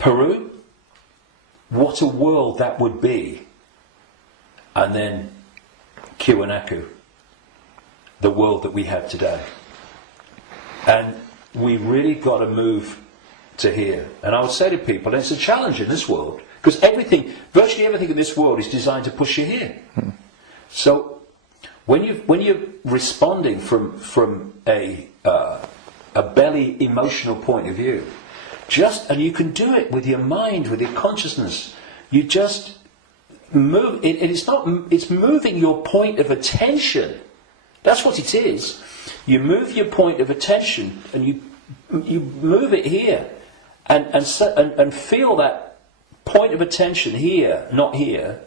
Peru, what a world that would be. And then Kiwanaku, the world that we have today. And we really got to move to here. And I would say to people, and it's a challenge in this world, because virtually everything in this world is designed to push you here. So when you're responding from a belly emotional point of view, and you can do it with your mind, with your consciousness, you just move. It's moving your point of attention. That's what it is. You move your point of attention, and you move it here, and feel that point of attention here, not here,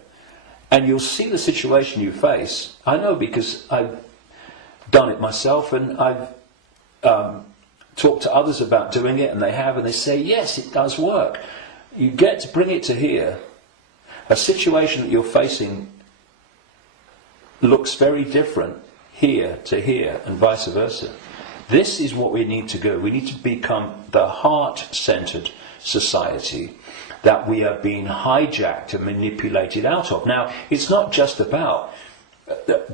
and you'll see the situation you face. I know because I've done it myself, and I've talked to others about doing it, and they say, yes, it does work. You get to bring it to here. A situation that you're facing looks very different here to here, and vice versa. This is what we need to do. We need to become the heart-centered society that we are being hijacked and manipulated out of. Now, it's not just about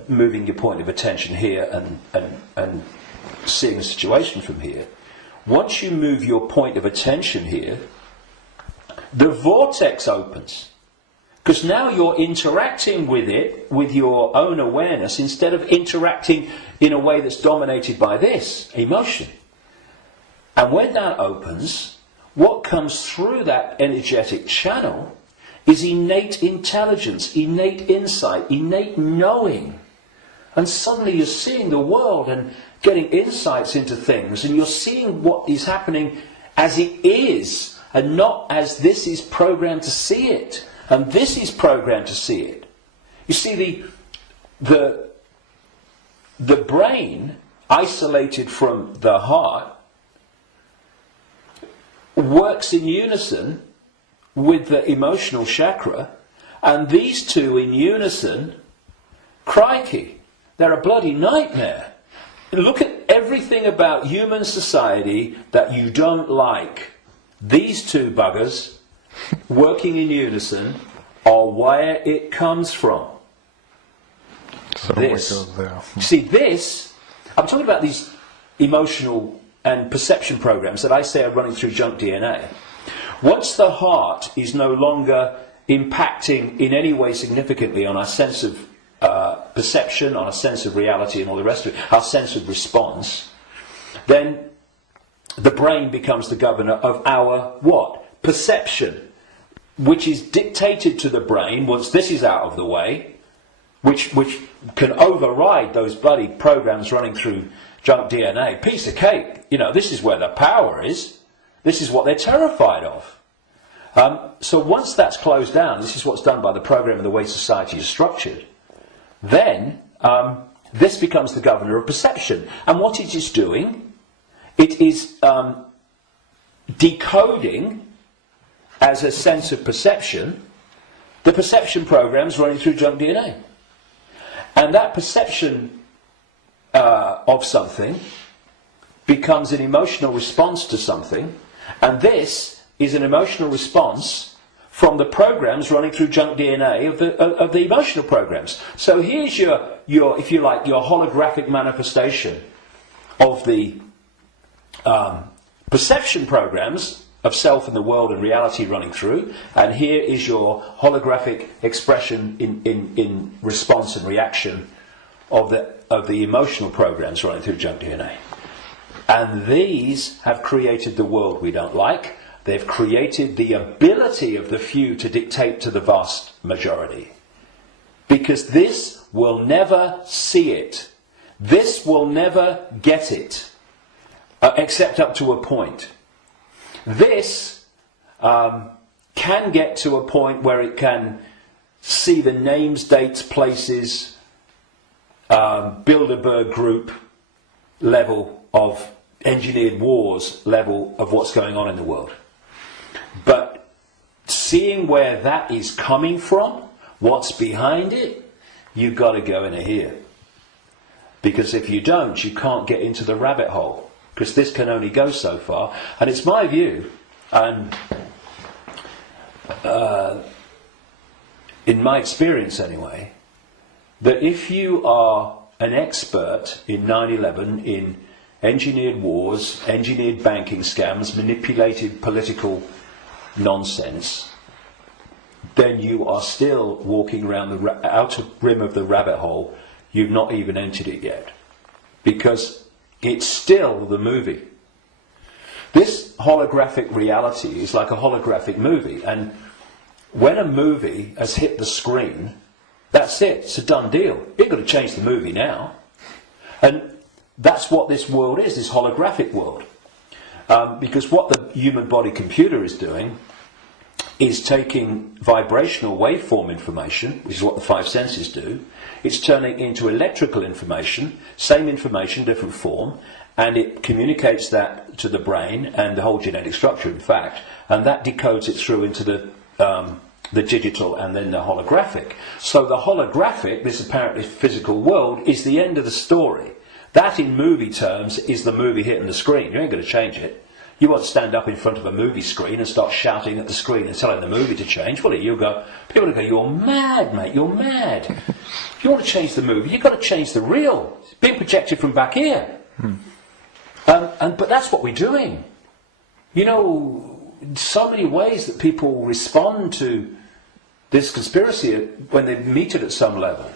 moving your point of attention here and seeing the situation from here. Once you move your point of attention here, the vortex opens. Because now you're interacting with it with your own awareness instead of interacting in a way that's dominated by this emotion. And when that opens, what comes through that energetic channel is innate intelligence, innate insight, innate knowing. And suddenly you're seeing the world and getting insights into things, and you're seeing what is happening as it is, and not as this is programmed to see it. And this is programmed to see it. You see, the brain, isolated from the heart, works in unison with the emotional chakra, and these two in unison, crikey, they're a bloody nightmare. Look at everything about human society that you don't like. These two buggers working in unison are where it comes from. So this. it goes there. See, this, I'm talking about these emotional and perception programs that I say are running through junk DNA. Once the heart is no longer impacting in any way significantly on our sense of perception, on our sense of reality and all the rest of it, our sense of response, then the brain becomes the governor of our what? Perception, which is dictated to the brain once this is out of the way, which can override those bloody programs running through junk DNA. Piece of cake. You know, this is where the power is. This is what they're terrified of. So once that's closed down, this is what's done by the program and the way society is structured, then this becomes the governor of perception. And what it is doing, it is decoding as a sense of perception the perception programs running through junk DNA. And that perception of something becomes an emotional response to something, and this is an emotional response from the programs running through junk DNA of the emotional programs. So here's your if you like, your holographic manifestation of the perception programs of self and the world and reality running through, and here is your holographic expression in response and reaction of the emotional programs running through junk DNA. And these have created the world we don't like. They've created the ability of the few to dictate to the vast majority. Because this will never see it. This will never get it. Except up to a point. This can get to a point where it can see the names, dates, places, Bilderberg group level of engineered wars level of what's going on in the world. But seeing where that is coming from, what's behind it, you've got to go into here. Because if you don't, you can't get into the rabbit hole. Because this can only go so far. And it's my view, and in my experience anyway, that if you are an expert in 9/11, in engineered wars, engineered banking scams, manipulated political nonsense, then you are still walking around the outer rim of the rabbit hole. You've not even entered it yet. Because it's still the movie. This holographic reality is like a holographic movie, and when a movie has hit the screen, that's it, it's a done deal. You've got to change the movie now. And that's what this world is, this holographic world. Because what the human body computer is doing is taking vibrational waveform information, which is what the five senses do. It's turning into electrical information, same information, different form, and it communicates that to the brain and the whole genetic structure, in fact, and that decodes it through into the digital and then the holographic. So the holographic, this apparently physical world, is the end of the story. That, in movie terms, is the movie hitting the screen. You ain't going to change it. You won't stand up in front of a movie screen and start shouting at the screen and telling the movie to change, will you? People will go, you're mad, mate, you're mad. If you want to change the movie, you've got to change the reel. It's being projected from back here. But that's what we're doing. You know, so many ways that people respond to this conspiracy when they meet it at some level.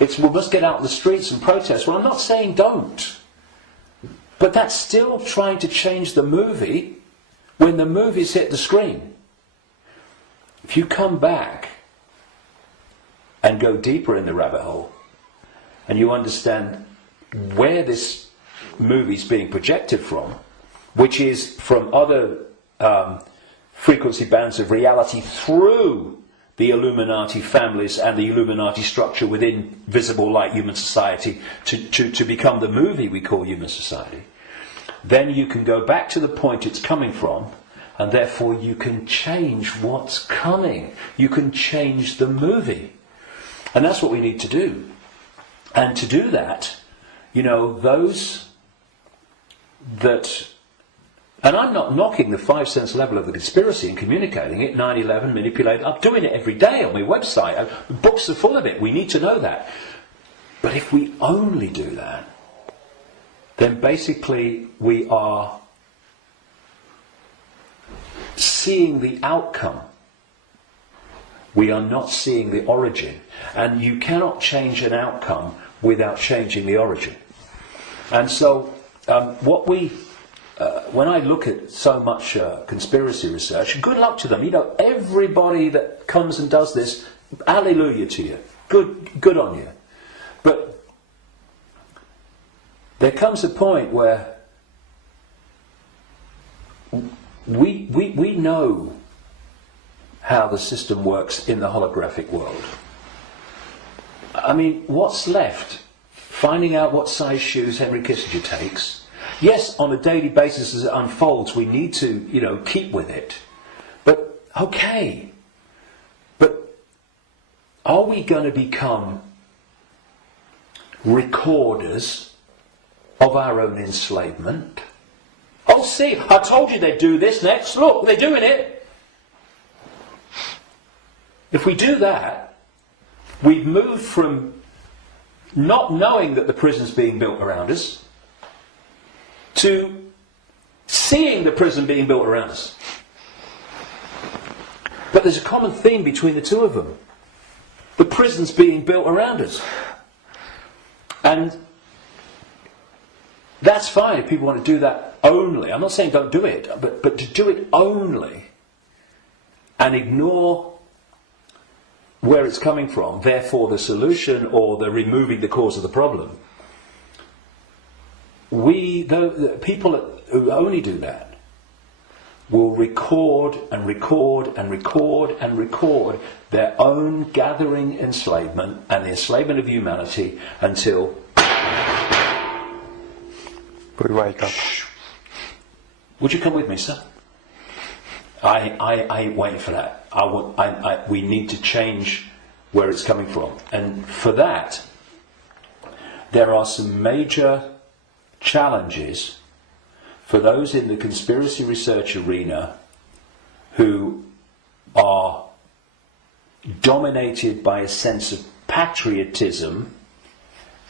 It's, we must get out in the streets and protest. Well, I'm not saying don't. But that's still trying to change the movie when the movie's hit the screen. If you come back and go deeper in the rabbit hole, and you understand where this movie's being projected from, which is from other frequency bands of reality through the Illuminati families and the Illuminati structure within visible light human society to become the movie we call human society, then you can go back to the point it's coming from, and therefore you can change what's coming. You can change the movie. And that's what we need to do. And to do that, you know, those that... And I'm not knocking the five sense level of the conspiracy and communicating it, 9/11, manipulating. I'm doing it every day on my website. Books are full of it. We need to know that. But if we only do that, then basically we are seeing the outcome. We are not seeing the origin. And you cannot change an outcome without changing the origin. And so when I look at so much conspiracy research, good luck to them. You know, everybody that comes and does this, hallelujah to you. Good on you. But there comes a point where we know how the system works in the holographic world. I mean, what's left? Finding out what size shoes Henry Kissinger takes. Yes, on a daily basis as it unfolds, we need to, you know, keep with it. But, okay. But are we going to become recorders of our own enslavement? Oh, see, I told you they'd do this next. Look, they're doing it. If we do that, we've moved from not knowing that the prison's being built around us to seeing the prison being built around us. But there's a common theme between the two of them. The prison's being built around us. And that's fine if people want to do that only. I'm not saying don't do it, but to do it only and ignore where it's coming from, therefore the solution or the removing the cause of the problem. The people who only do that will record and record and record and record their own gathering enslavement and the enslavement of humanity until we wake up. Would you come with me, sir? I ain't waiting for that. We need to change where it's coming from. And for that, there are some major challenges for those in the conspiracy research arena who are dominated by a sense of patriotism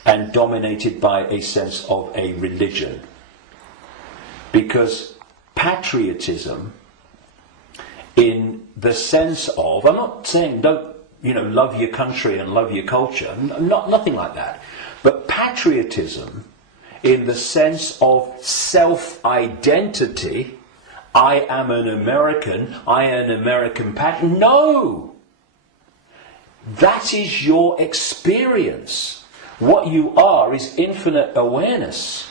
and dominated by a sense of a religion. Because patriotism, in the sense of, I'm not saying don't, love your country and love your culture, nothing like that. But patriotism, in the sense of self-identity, I am an American, I am an American patriot. No! That is your experience. What you are is infinite awareness.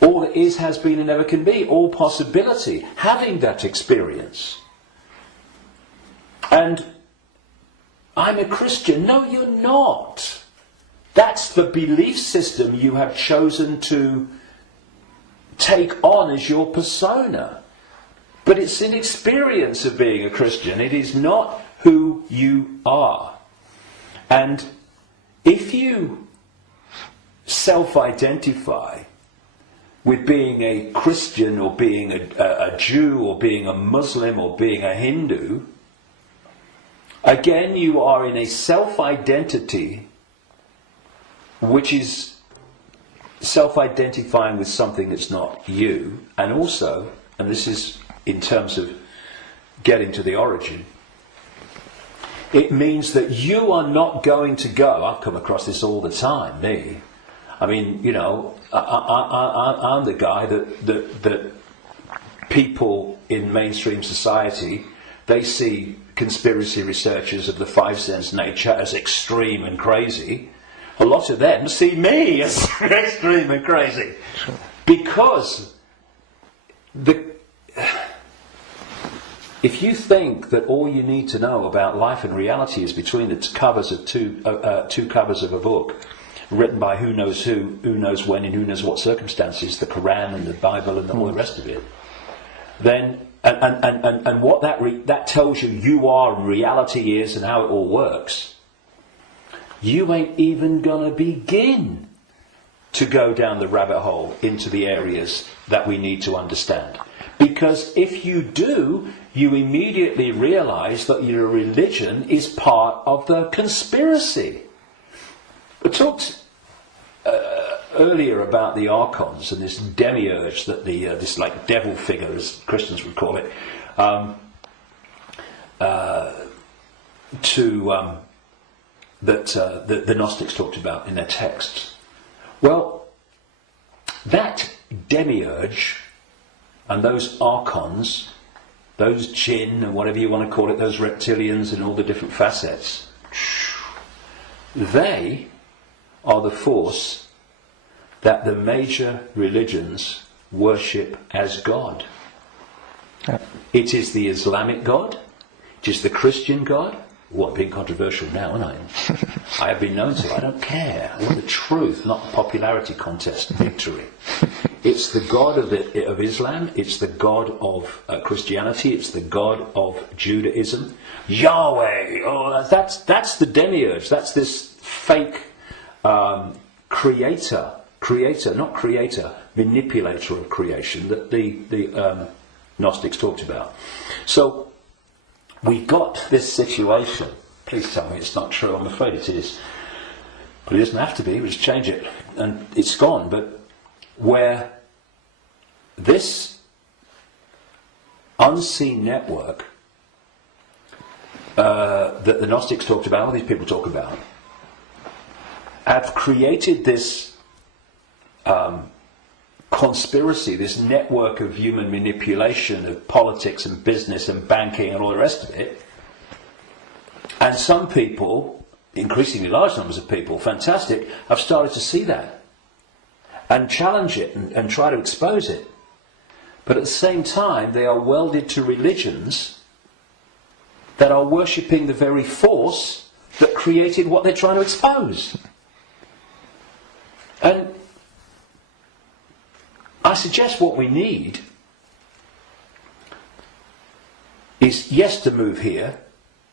All that is, has been, and never can be. All possibility. Having that experience. And I'm a Christian. No, you're not. That's the belief system you have chosen to take on as your persona. But it's an experience of being a Christian. It is not who you are. And if you self-identify with being a Christian or being a Jew or being a Muslim or being a Hindu, again you are in a self-identity which is self-identifying with something that's not you, and also, and this is in terms of getting to the origin, it means that you are not going to go, I've come across this all the time, me. I mean, I'm the guy that people in mainstream society, they see conspiracy researchers of the five sense nature as extreme and crazy. A lot of them see me as extreme and crazy. Because if you think that all you need to know about life and reality is between the covers of two covers of a book, written by who knows when, in who knows what circumstances, the Quran and the Bible and all the rest of it, then and what that tells you are and reality is and how it all works, you ain't even gonna begin to go down the rabbit hole into the areas that we need to understand. Because if you do, you immediately realise that your religion is part of the conspiracy. We talked earlier about the archons and this demiurge, that this like devil figure, as Christians would call it, that the Gnostics talked about in their texts. Well, that demiurge and those archons, those jinn, and whatever you want to call it, those reptilians and all the different facets, they are the force that the major religions worship as God. It is the Islamic God, it is the Christian God. Well, I'm being controversial now, aren't I? I have been known to. I don't care. I want the truth, not the popularity contest victory. It's the God of Islam, it's the God of Christianity, it's the God of Judaism. Yahweh! Oh, that's the demiurge. That's this fake manipulator of creation that the Gnostics talked about. So we got this situation. Please tell me it's not true. I'm afraid it is. But it doesn't have to be. We just change it and it's gone. But where this unseen network that the Gnostics talked about, all these people talk about, have created this conspiracy, this network of human manipulation of politics and business and banking and all the rest of it. And some people, increasingly large numbers of people, fantastic, have started to see that and challenge it and try to expose it. But at the same time, they are welded to religions that are worshipping the very force that created what they're trying to expose. And I suggest what we need is, yes, to move here,